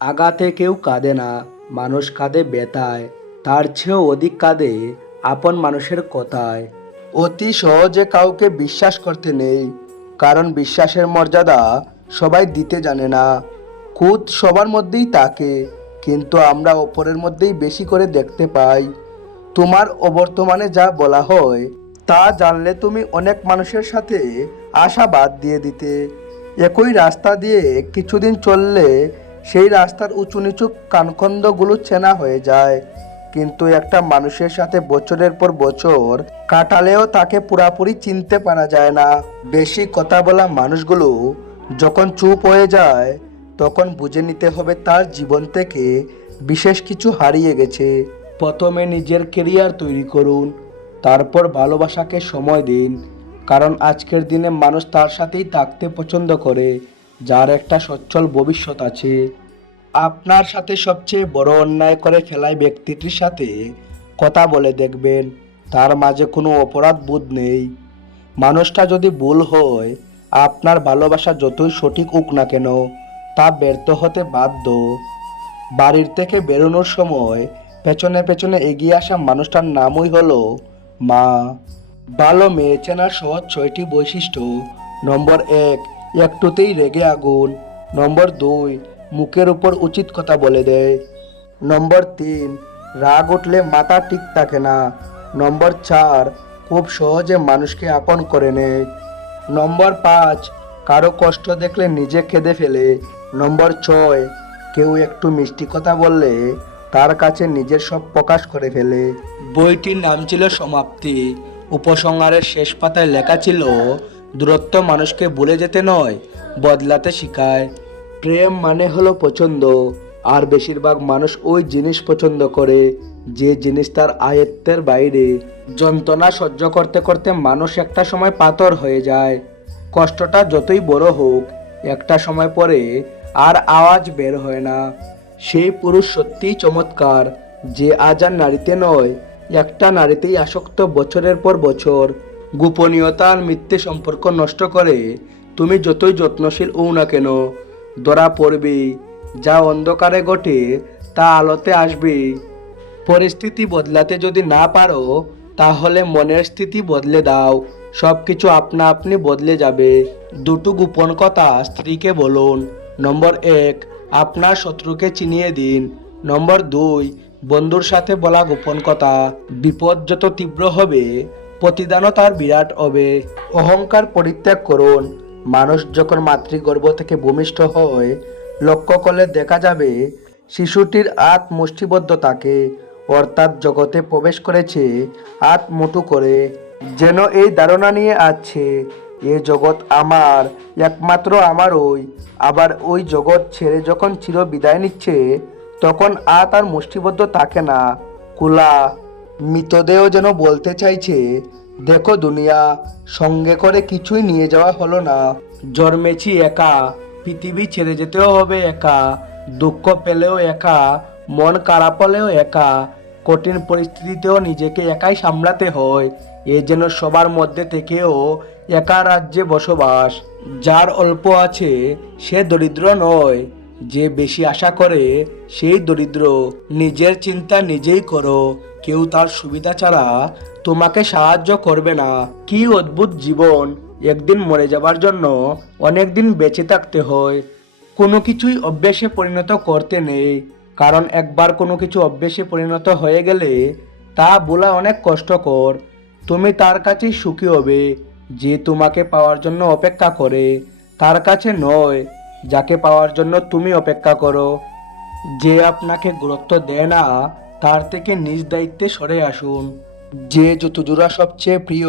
আগাতে কেউ কাঁদে না, মানুষ কাঁদে বেতায়, তার চেয়েও অধিক কাঁদে আপন মানুষের কথায়। অতি সহজে কাউকে বিশ্বাস করতে নেই, কারণ বিশ্বাসের মর্যাদা সবাই দিতে জানে না। খুদ সবার মধ্যেই তাকে, কিন্তু আমরা অপরের মধ্যেই বেশি করে দেখতে পাই। তোমার অবর্তমানে যা বলা হয়, তা জানলে তুমি অনেক মানুষের সাথে আশা বাদ দিয়ে দিতে। একই রাস্তা দিয়ে কিছুদিন চললে সেই রাস্তার উঁচু নিচু কানখন্দগুলো চেনা হয়ে যায়। কিন্তু একটা মানুষের সাথে বছরের পর বছর কাটালেও তাকে পুরাপুরি চিনতে পারা যায় না। বেশি কথা বলা মানুষগুলো যখন চুপ হয়ে যায়, তখন বুঝে নিতে হবে তার জীবন থেকে বিশেষ কিছু হারিয়ে গেছে। প্রথমে নিজের কেরিয়ার তৈরি করুন, তারপর ভালোবাসাকে সময় দিন, কারণ আজকের দিনে মানুষ তার সাথেই থাকতে পছন্দ করে। যার একটা সচ্ছল ভবিষ্যৎ আছে। আপনার সাথে সবচেয়ে বড় অন্যায় করে ফেলায় ব্যক্তিটির সাথে কথা বলে দেখবেন, তার মাঝে কোনো অপরাধ বোধ নেই। মানুষটা যদি ভুল হয়, আপনার ভালোবাসা যতই সঠিক হোক না কেন, তা ব্যর্থ হতে বাধ্য। বাড়ির থেকে বেরোনোর সময় পেছনে পেছনে এগিয়ে আসা মানুষটার নামই হলো মা। ভালো মেয়ে চেনার সহজ ছয়টি বৈশিষ্ট্য। নম্বর এক একটুতেই রেগে আগুন। নম্বর দুই, মুখের উপর উচিত কথা বলে দেয়। নম্বর তিন, রাগ উঠলে মাথা ঠিক থাকে না। নম্বর চার, খুব সহজে মানুষকে আপন করে নেয়। নম্বর পাঁচ, কারও কষ্ট দেখলে নিজে খেদে ফেলে। নম্বর ছয়, কেউ একটু মিষ্টি কথা বললে তার কাছে নিজের সব প্রকাশ করে ফেলে। বইটির নাম ছিল সমাপ্তি। উপসংহারের শেষ পাতায় লেখা ছিল দূরত্ব মানুষকে ভুলে যেতে নয়, বদলাতে শিখায়। প্রেম মানে হলো পছন্দ, আর বেশিরভাগ মানুষ ওই জিনিস পছন্দ করে, যে জিনিস তার আয়ত্তের বাইরে। যন্ত্রণা সহ্য করতে করতে মানুষ একটা সময় পাথর হয়ে যায়। কষ্টটা যতই বড় হোক, একটা সময় পরে আর আওয়াজ বের হয় না। সেই পুরুষ সত্যিই চমৎকার, যে আজ আর নারীতে নয়, একটা নারীতেই আসক্ত বছরের পর বছর। গোপনীয়তা আর মিথ্যে সম্পর্ক নষ্ট করে, তুমি যতই যত্নশীল হও না কেন, ধরা পড়বে, যা অন্ধকারে ঘটে, তা আলোতে আসবে। পরিস্থিতি বদলাতে যদি না পারো, তাহলে মনের স্থিতি বদলে দাও সব কিছু আপনা আপনি বদলে যাবে। দুটো গোপন কথা স্ত্রীকে বলুন। নম্বর এক, আপনার শত্রুকে চিনিয়ে দিন। নম্বর দুই, বন্ধুর সাথে বলা গোপন কথা। বিপদ যত তীব্র হবে প্রতিদানও তার বিরাট হবে অহংকার পরিত্যাগ করুন। মানুষ যখন মাতৃগর্ভ থেকে ভূমিষ্ঠ হয়, লক্ষ্য করলে দেখা যাবে শিশুটির আত মুষ্টিবদ্ধ থাকে অর্থাৎ জগতে প্রবেশ করেছে আত মুটু করে। যেন এই ধারণা নিয়ে আছে, এ জগৎ আমার, একমাত্র আমার ওই আবার ওই জগৎ ছেড়ে যখন চির বিদায় নিচ্ছে, তখন আত আর মুষ্টিবদ্ধ থাকে না। কুলা মৃতদেহ যেন বলতে চাইছে, দেখো দুনিয়া, সঙ্গে করে কিছুই নিয়ে যাওয়া হলো না। জন্মেছি একা, পৃথিবী ছেড়ে যেতেও হবে একা, দুঃখ পেলেও একা, মন খারাপ হলেও একা, কঠিন পরিস্থিতিতেও নিজেকে একাই সামলাতে হয়। এ যেন সবার মধ্যে থেকেও একা রাজ্যে বসবাস। যার অল্প আছে, সে দরিদ্র নয়। যে বেশি আশা করে, সেই দরিদ্র নিজের চিন্তা নিজেই করো। কেউ তার সুবিধা ছাড়া তোমাকে সাহায্য করবে না। কি অদ্ভুত জীবন। একদিন মরে যাবার জন্য অনেক দিন বেঁচে থাকতে হয়। কোনো কিছুই অভ্যেসে পরিণত করতে নেই। কারণ একবার কোনো কিছু অভ্যেসে পরিণত হয়ে গেলে তা বলা অনেক কষ্টকর। তুমি তার কাছেই সুখী হবে। যে তোমাকে পাওয়ার জন্য অপেক্ষা করে, তার কাছে নয়। যাকে পাওয়ার জন্য তুমি অপেক্ষা করো। যে আপনাকে গুরুত্ব দেয় না, তার থেকে নিজ দায়িত্বে সরে আসুন। যে জুতোজোড়া সবচেয়ে প্রিয়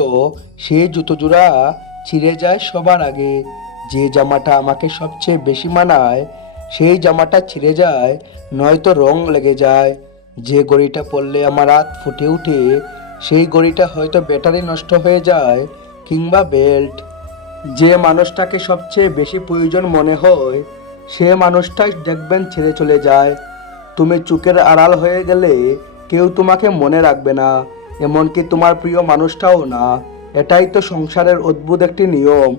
সেই জুতোজোড়া ছিঁড়ে যায় সবার আগে। যে জামাটা আমাকে সবচেয়ে বেশি মানায়, সেই জামাটা ছিঁড়ে যায়, নয়তো রং লেগে যায়। যে গড়িটা পরলে আমার রাত ফুটে উঠে, সেই গড়িটা হয়তো ব্যাটারি নষ্ট হয়ে যায় কিংবা বেল্ট। যে মানুষটাকে সবচেয়ে বেশি প্রয়োজন মনে হয়, সে মানুষটাই দেখবেন ছেড়ে চলে যায়। তুমি চুকের আড়াল হয়ে গেলে কেউ তোমাকে মনে রাখবে না, এমনকি তোমার প্রিয় মানুষটাও না। এটাই তো সংসারের অদ্ভুত একটি নিয়ম।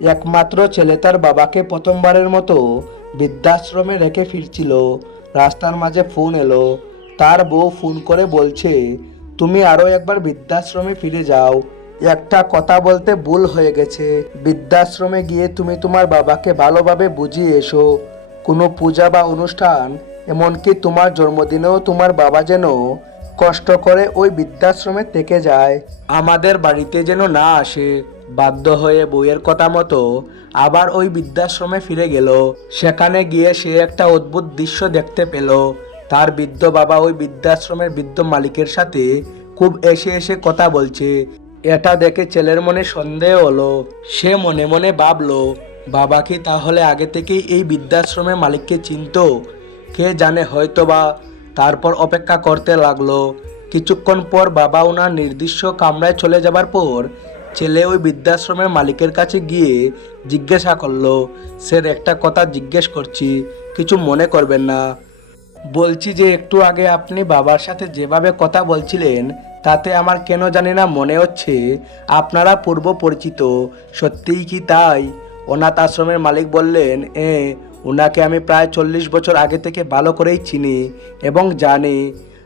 একমাত্র ছেলে তার বাবাকে প্রথমবারের মতো বৃদ্ধাশ্রমে রেখে ফিরছিল। রাস্তার মাঝে ফোন এলো। তার বউ ফোন করে বলছে, তুমি আরও একবার বৃদ্ধাশ্রমে ফিরে যাও। একটা কথা বলতে ভুল হয়ে গেছে। বৃদ্ধাশ্রমে গিয়ে তুমি তোমার বাবাকে ভালোভাবে বুঝিয়ে এসো। কোনো পূজা বা অনুষ্ঠান, এমনকি তোমার জন্মদিনেও তোমার বাবা যেন কষ্ট করে ওই বৃদ্ধাশ্রমে থেকে যায়। আমাদের বাড়িতে যেন না আসে, বাধ্য হয়ে বইয়ের কথা মতো আবার ওই বৃদ্ধাশ্রমে ফিরে গেল। সেখানে গিয়ে সে একটা অদ্ভুত দৃশ্য দেখতে পেল। তার বৃদ্ধ বাবা ওই বৃদ্ধাশ্রমের বৃদ্ধ মালিকের সাথে খুব এসে এসে কথা বলছে। এটা দেখে ছেলের মনে সন্দেহ হলো। সে মনে মনে ভাবলো, বাবা কি তাহলে আগে থেকেই এই বৃদ্ধাশ্রমের মালিককে চিনতো? কে জানে হয়তো বা তারপর অপেক্ষা করতে লাগল। কিছুক্ষণ পর বাবা ওনার নির্দিষ্ট কামরায় চলে যাবার পর ছেলে ওই বৃদ্ধাশ্রমের মালিকের কাছে গিয়ে জিজ্ঞাসা করল, স্যার, একটা কথা জিজ্ঞেস করছি, কিছু মনে করবেন না? বলছি যে একটু আগে আপনি বাবার সাথে যেভাবে কথা বলছিলেন তাতে আমার কেন জানি না মনে হচ্ছে। আপনারা পূর্ব পরিচিত। সত্যিই কি তাই? অনাথ আশ্রমের মালিক বললেন, এ ওনাকে আমি প্রায় চল্লিশ বছর আগে থেকে ভালো করেই চিনি এবং জানি।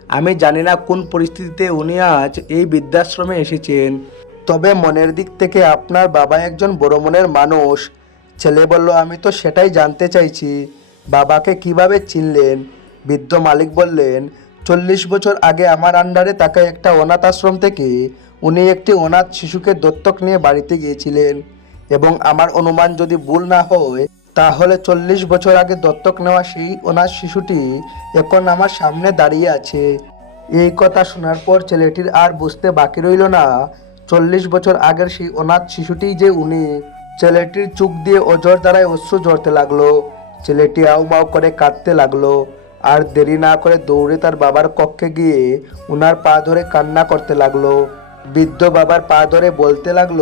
আমি জানি না কোন পরিস্থিতিতে উনি আজ এই বৃদ্ধাশ্রমে এসেছেন। তবে মনের দিক থেকে আপনার বাবা একজন বড় মনের মানুষ। ছেলে বলল, আমি তো সেটাই জানতে চাইছি। বাবাকে কীভাবে চিনলেন? বৃদ্ধ মালিক বললেন চল্লিশ বছর আগে আমার আন্ডারে তাকে একটা অনাথ আশ্রম থেকে উনি একটি অনাথ শিশুকে দত্তক নিয়ে বাড়িতে গিয়েছিলেন এবং আমার অনুমান যদি ভুল না হয়, তাহলে চল্লিশ বছর আগে দত্তক নেওয়া সেই অনাথ শিশুটি এখন আমার সামনে দাঁড়িয়ে আছে। এই কথা শোনার পর ছেলেটির আর বুঝতে বাকি রইল না। চল্লিশ বছর আগের সেই অনাথ শিশুটি যে উনি, ছেলেটির চোখ দিয়ে অজর দ্বারায় অশ্রু ঝরতে লাগল। ছেলেটি আউ মাউ করে কাঁদতে লাগল। আর দেরি না করে দৌড়ে তার বাবার কক্ষে গিয়ে উনার পা ধরে কান্না করতে লাগল। বৃদ্ধ বাবার পা ধরে বলতে লাগল,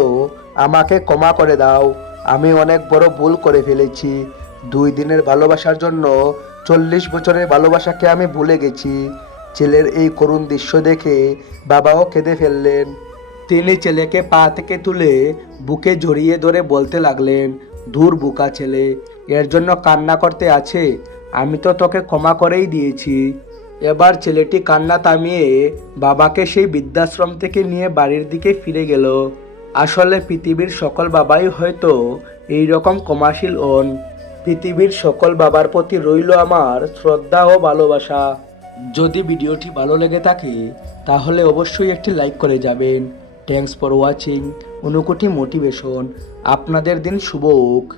আমাকে ক্ষমা করে দাও, আমি অনেক বড় ভুল করে ফেলেছি। দুই দিনের ভালোবাসার জন্য চল্লিশ বছরের ভালোবাসাকে আমি ভুলে গেছি। ছেলের এই করুণ দৃশ্য দেখে বাবাও কেঁদে ফেললেন। তিনি ছেলেকে পা থেকে তুলে বুকে জড়িয়ে ধরে বলতে লাগলেন দূর বুকা ছেলে, এর জন্য কান্না করতে আছে? আমি তো তোকে ক্ষমা করেই দিয়েছি। এবার ছেলেটি কান্না থামিয়ে বাবাকে সেই বৃদ্ধাশ্রম থেকে নিয়ে বাড়ির দিকে ফিরে গেল। আসলে পৃথিবীর সকল বাবাই হয়তো এই রকম ক্ষমাশীল হন পৃথিবীর সকল বাবার প্রতি রইল আমার শ্রদ্ধা ও ভালোবাসা। যদি ভিডিওটি ভালো লেগে থাকে, তাহলে অবশ্যই একটি লাইক করে যাবেন। Thanks for watching Anukuti motivation. আপনাদের দিন শুভ হোক।